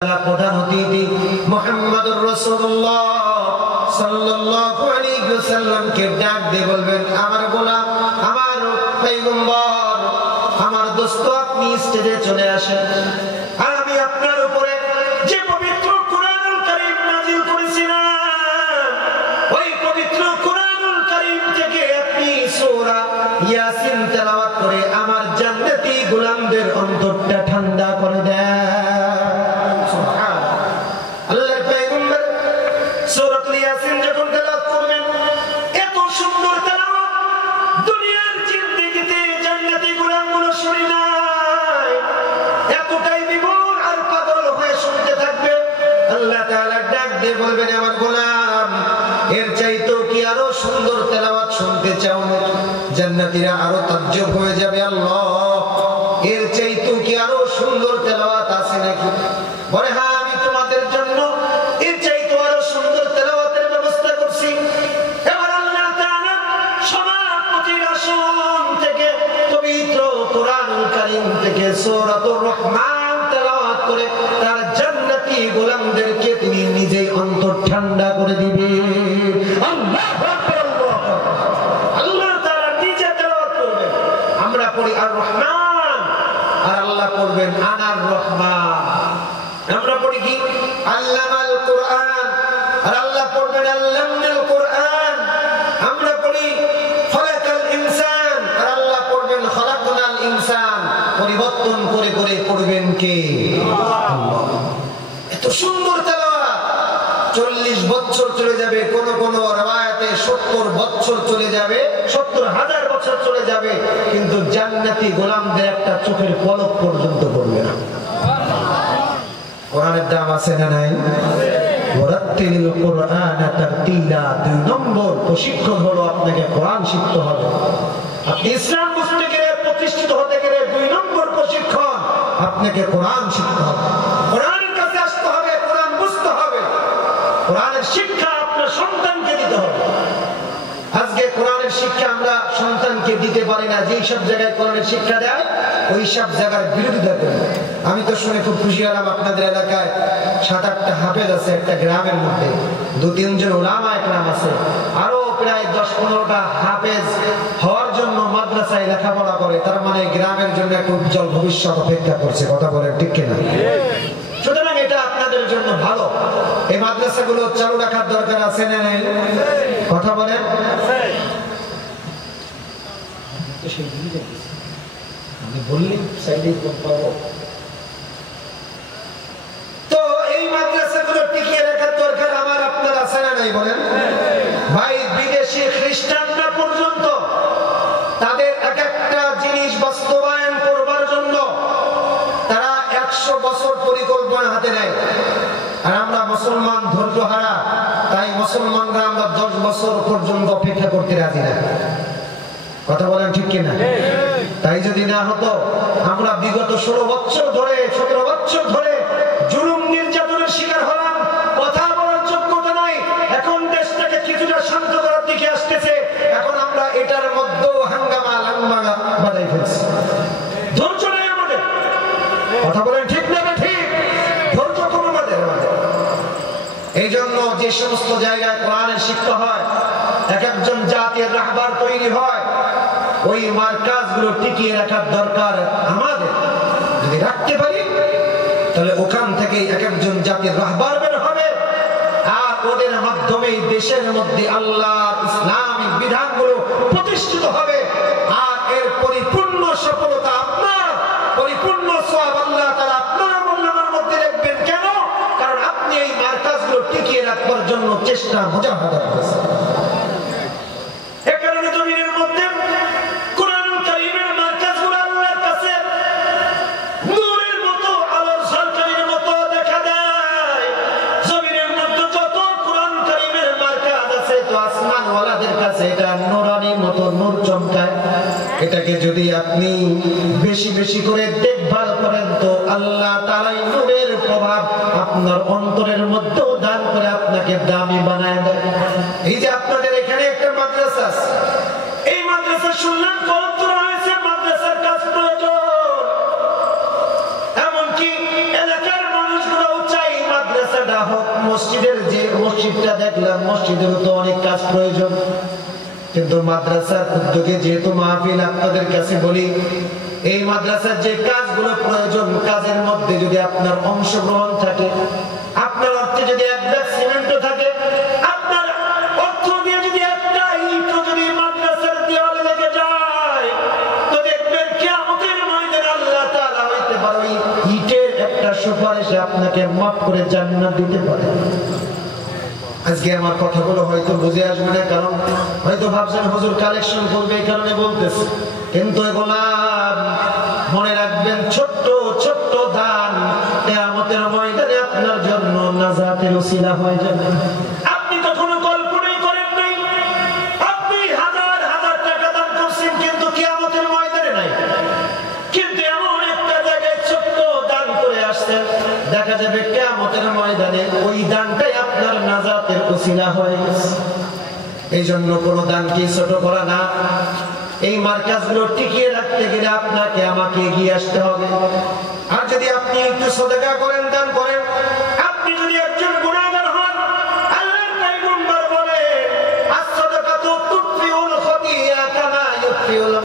প্রধান অতিথি মুহাম্মদুর রাসূলুল্লাহ সাল্লাল্লাহু আলাইহি ওয়াসাল্লামকে ডাক দিয়ে বলবেন, আমার গোলাম, আমার পয়গম্বর, আমার দোস্ত, আপনি স্টেজে চলে আসেন। আর আমি আপনার উপরে যে পবিত্র কুরআনুল কারীম নাযিল করেছিলাম, ওই পবিত্র কুরআনুল কারীম থেকে আপনি সূরা ইয়াসিন তেলাওয়াত করে আমার জান্নাতি গোলামদের অন্তরটা ঠান্ডা করে দেন। বলবেন, আমার গোলাম, এর চাইতেও কি আরো সুন্দর তেলাওয়াত শুনতে চাও? জান্নাতীরা আরো তাজ্জব হয়ে যাবে, আল্লাহ, এর চাইতেও কি আরো সুন্দর তেলাওয়াত আছে নাকি? বলে, হ্যাঁ, আমি তোমাদের জন্য এর চাইতেও আরো সুন্দর তেলাওয়াতের ব্যবস্থা করছি। এবার আল্লাহ তাআলা সভাপতির আসন থেকে পবিত্র কুরআনুল কারীম থেকে সূরাতুর রহমান তেলাওয়াত করে তার জান্নাতি গোলামদেরকে তিনি নিজেই অন্তর ঠান্ডা করে দিবে। আল্লাহু আকবার, আল্লাহ তাআলা নিজে তেলাওয়াত করবেন। আমরা পড়ি আর রহমান, আর আল্লাহ পড়বেন আনার রহমান। আমরা পড়ি কি আল্লামাল কুরআন, আর আল্লাহ পড়বেন আল্লামনাল কুরআন। আমরা পড়ি খলাকাল ইনসান, আর আল্লাহ পড়বেন খলাকনাল ইনসান। পরিবর্তন করে করে পড়বেন কে? আল্লাহ। এত সুন্দর তেলাওয়াত। 40 বছর চলে যাবে, কোন কোন riwayate 70 বছর চলে যাবে, 70,000 বছর চলে যাবে, কিন্তু জান্নাতি গোলামদের একটা চোখের পলক পর্যন্ত পড়বে না। কোরআনের দাম আছে না নাই? ওয়ারাত্তিলিল কুরআনা তারতিলা। 2 নম্বর প্রশিক্ষণ হলো আপনাকে কোরআন শিখতে হবে। আপনি ইসলাম বুঝতে গেলে, প্রতিষ্ঠিত হতে গেলে 2 নম্বর প্রশিক্ষণ, আপনাকে কোরআন শিখতে হবে। কোরআনের কাছে আসতে হবে, কোরআন বুঝতে হবে। কোরআনের শিক্ষা আপনার সন্তানকে দিতে হবে। আজকে কোরআনের শিক্ষা আমরা সন্তানকে দিতে পারি না। যেই সব জায়গায় কোরআনের শিক্ষা দেয়, ওই সব জায়গার বিরোধিতা করি। আমি তো শুনে খুব খুশি হলাম, আপনাদের এলাকায় 7-8টা হাফেজ আছে একটা গ্রামের মধ্যে, 2-3 জন উলামা একরাম আছে, আরো প্রায় 10-15টা হাফেজ হওয়ার জন্য মাদ্রাসায় লেখাপড়া করে। তার মানে গ্রামের জন্য একটা উজ্জ্বল ভবিষ্যৎ অপেক্ষা করছে। কথা বলেন ঠিক কিনা? সুতরাং এটা আপনাদের জন্য ভালো। এই মাদ্রাসাগুলো চালু রাখার দরকার আছে না নেই? কথা বলেন। আমি বললাম সাইডে পাবো। তো এই মাদ্রাসাগুলো টিকিয়ে রাখার দরকার আমার আপনার আছে না নাই? বলেন ভাই। বিদেশি খ্রিস্টানরা পর্যন্ত তাদের এক একটা জিনিস বাস্তবায়ন করবার জন্য তারা 100 বছর পরিকল্পনা হাতে নেয়। আর আমরা মুসলমান ধৈর্য হারা, তাই মুসলমানরা আমরা 10 বছর পর্যন্ত অপেক্ষা করতে রাজি না। কথা বলেন ঠিক কিনা? তাই যদি না হতো, আমরা বিগত 16 বছর ধরে, 17 বছর ধরে জুলুম নির্যাতনের শিকার হলাম। কথা বলার যোগ্যতা নাই। এখন দেশটাকে কিছুটা শান্ত করার দিকে আসতেছে, এখন আমরা এটার মধ্যে হাঙ্গামা লাঙ্গামা বাঁধাই ফেলছি। ধৈর্য নেই আমাদের। কথা বলেন ঠিক না? ঠিক। ধৈর্য কম আমাদের। এই জন্য যে সমস্ত জায়গায় কোরআনের শিক্ষা হয়, এক একজন জাতির রাহবার তৈরি হয়, ওই মার্কাজগুলো টিকিয়ে রাখার দরকার আমাদের। যদি রাখতে পারি, তাহলে ওখান থেকে এক একজন জাতির রাহবার বের হবে, আর ওদের মাধ্যমে দেশের মধ্যে আল্লাহর ইসলামিক বিধানগুলো প্রতিষ্ঠিত হবে। আর এর পরিপূর্ণ সফলতা আপনার, পরিপূর্ণ সওয়াব আল্লাহ তাআলা আপনার আমলের মধ্যে রাখবেন। কেন? কারণ আপনি এই মার্কাজগুলো টিকিয়ে রাখবার জন্য চেষ্টা মুজাহাদা করেছেন। এটাকে যদি আপনি বেশি বেশি করে দেখভাল করেন, তো আল্লাহ তাআলা নূরের প্রভাব আপনার অন্তরের মধ্যেও দান করে আপনাকে দামি বানায় দেয়। এই যে আপনাদের এখানে একটা মাদ্রাসা আছে, এই মাদ্রাসা শুনলেন কলম তোলা হয়েছে, মাদ্রাসার কাজ প্রয়োজন। এমনকি এলাকার মানুষগুলো মাদ্রাসাটা হোক, মসজিদের যে মসজিদটা দেখলাম, মসজিদেরও তো অনেক কাজ প্রয়োজন, কিন্তু মাদ্রাসার উদ্যোগে যেহেতু মাহফিল, আপনাদের কাছে বলি এই মাদ্রাসার যে কাজগুলো প্রয়োজন, কাজের মধ্যে যদি আপনার অংশগ্রহণ থাকে, আপনার অর্থে যদি এক ব্যাগ সিমেন্টও থাকে, আপনার অর্থ দিয়ে যদি একটা ইটও যদি মাদ্রাসার দেওয়ালে লেগে যায়, তো দেখবেন কিয়ামতের ময়দানে আল্লাহ তাআলা হইতে পারে ওই ইটের একটা সুপারিশে আপনাকে মাফ করে জান্নাত দিতে পারে। আজকে আমার কথাগুলো হয়তো বুঝে আসবে না, কারণ হয়তো ভাবছেন হুজুর কালেকশন করবে এই কারণে বলতেছে, কিন্তু এগুলা মনে রাখবেন, ছোট্ট ছোট্ট দান কিয়ামতের ময়দানে আপনার জন্য নাজাতের ওসিলা হয়ে যাবে। আপনি কখনো কল্পনাই করেন নাই আপনি হাজার হাজার টাকা দান করছেন, কিন্তু কিয়ামতের ময়দানে নাই, কিন্তু এমন একটা জায়গায় ছোট্ট দান করে আসছেন, দেখা যাবে কিয়ামতের ময়দানে ওই দানটাই আপনার নাজাতের ওসিলা হয়ে গেছে। এই জন্য কোনো দানকে ছোট করা না। এই মার্কাজগুলো টিকিয়ে রাখতে গেলে আপনাকে আমাকে এগিয়ে আসতে হবে। আর যদি আপনি একটু সদকা করেন, দান